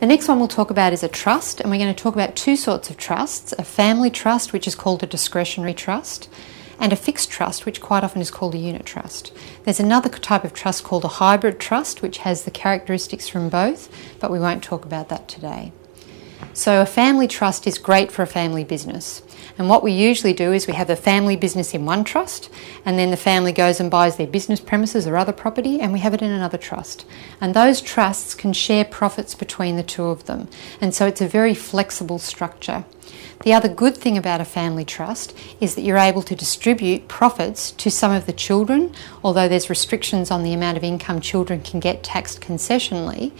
The next one we'll talk about is a trust, and we're going to talk about two sorts of trusts: a family trust, which is called a discretionary trust, and a fixed trust, which quite often is called a unit trust. There's another type of trust called a hybrid trust, which has the characteristics from both, but we won't talk about that today. So a family trust is great for a family business. And what we usually do is we have a family business in one trust, and then the family goes and buys their business premises or other property, and we have it in another trust. And those trusts can share profits between the two of them. And so it's a very flexible structure. The other good thing about a family trust is that you're able to distribute profits to some of the children, although there's restrictions on the amount of income children can get taxed concessionally,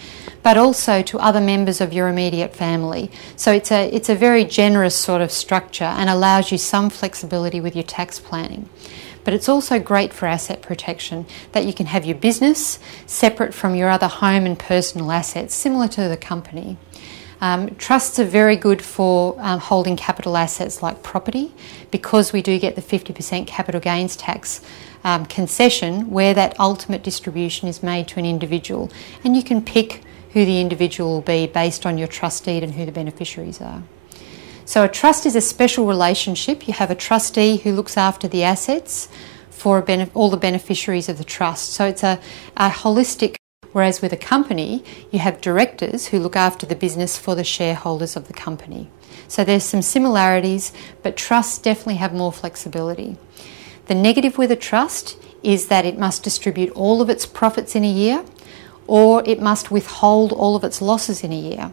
but also to other members of your immediate family. So it's a very generous sort of structure and allows you some flexibility with your tax planning. But it's also great for asset protection, that you can have your business separate from your other home and personal assets, similar to the company. Trusts are very good for holding capital assets like property, because we do get the 50% capital gains tax concession where that ultimate distribution is made to an individual, and you can pick who the individual will be based on your trust deed and who the beneficiaries are. So a trust is a special relationship. You have a trustee who looks after the assets for all the beneficiaries of the trust. So it's a holistic. Whereas with a company, you have directors who look after the business for the shareholders of the company. So there's some similarities, but trusts definitely have more flexibility. The negative with a trust is that it must distribute all of its profits in a year, or it must withhold all of its losses in a year.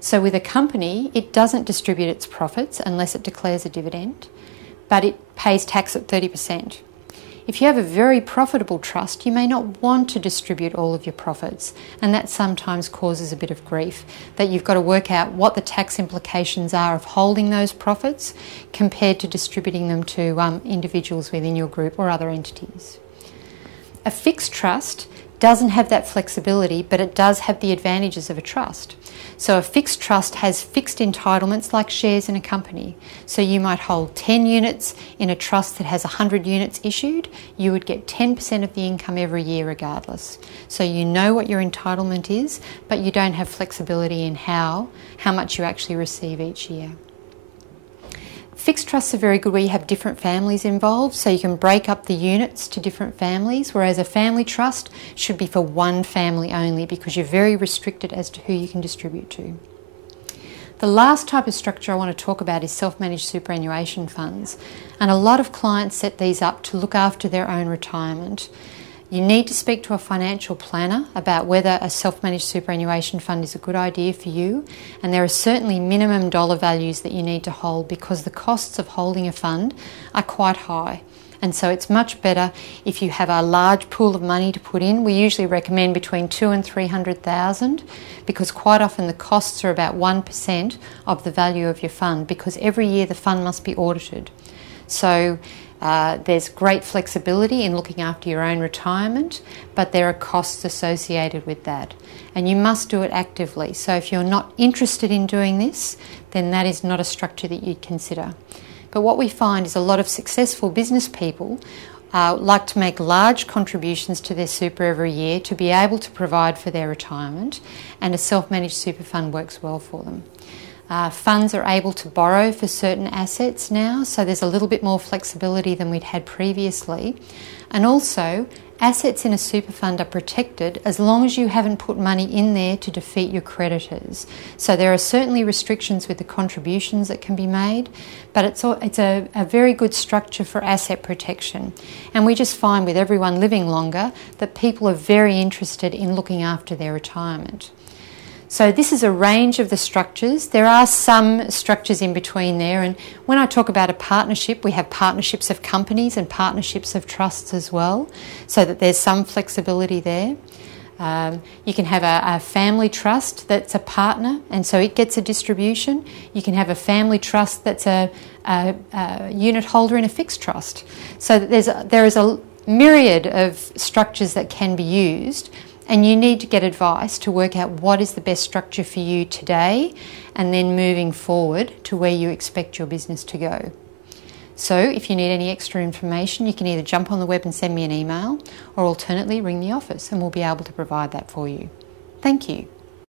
So with a company, it doesn't distribute its profits unless it declares a dividend, but it pays tax at 30%. If you have a very profitable trust, you may not want to distribute all of your profits, and that sometimes causes a bit of grief, that you've got to work out what the tax implications are of holding those profits compared to distributing them to individuals within your group or other entities. A fixed trust doesn't have that flexibility, but it does have the advantages of a trust. So a fixed trust has fixed entitlements like shares in a company. So you might hold 10 units in a trust that has 100 units issued. You would get 10% of the income every year regardless. So you know what your entitlement is, but you don't have flexibility in how much you actually receive each year. Fixed trusts are very good where you have different families involved, so you can break up the units to different families, whereas a family trust should be for one family only because you're very restricted as to who you can distribute to. The last type of structure I want to talk about is self-managed superannuation funds, and a lot of clients set these up to look after their own retirement. You need to speak to a financial planner about whether a self-managed superannuation fund is a good idea for you, and there are certainly minimum dollar values that you need to hold because the costs of holding a fund are quite high. And so it's much better if you have a large pool of money to put in. We usually recommend between $200,000 and $300,000 because quite often the costs are about 1% of the value of your fund, because every year the fund must be audited. So there's great flexibility in looking after your own retirement, but there are costs associated with that. And you must do it actively. So if you're not interested in doing this, then that is not a structure that you'd consider. But what we find is a lot of successful business people like to make large contributions to their super every year to be able to provide for their retirement, and a self-managed super fund works well for them. Funds are able to borrow for certain assets now, so there's a little bit more flexibility than we'd had previously. And also, assets in a super fund are protected as long as you haven't put money in there to defeat your creditors. So there are certainly restrictions with the contributions that can be made, but it's a very good structure for asset protection. And we just find with everyone living longer that people are very interested in looking after their retirement. So this is a range of the structures. There are some structures in between there, and when I talk about a partnership, we have partnerships of companies and partnerships of trusts as well, so that there's some flexibility there. You can have a family trust that's a partner, and so it gets a distribution. You can have a family trust that's a unit holder in a fixed trust. So that there is a myriad of structures that can be used, and you need to get advice to work out what is the best structure for you today and then moving forward to where you expect your business to go. So if you need any extra information, you can either jump on the web and send me an email, or alternately ring the office and we'll be able to provide that for you. Thank you.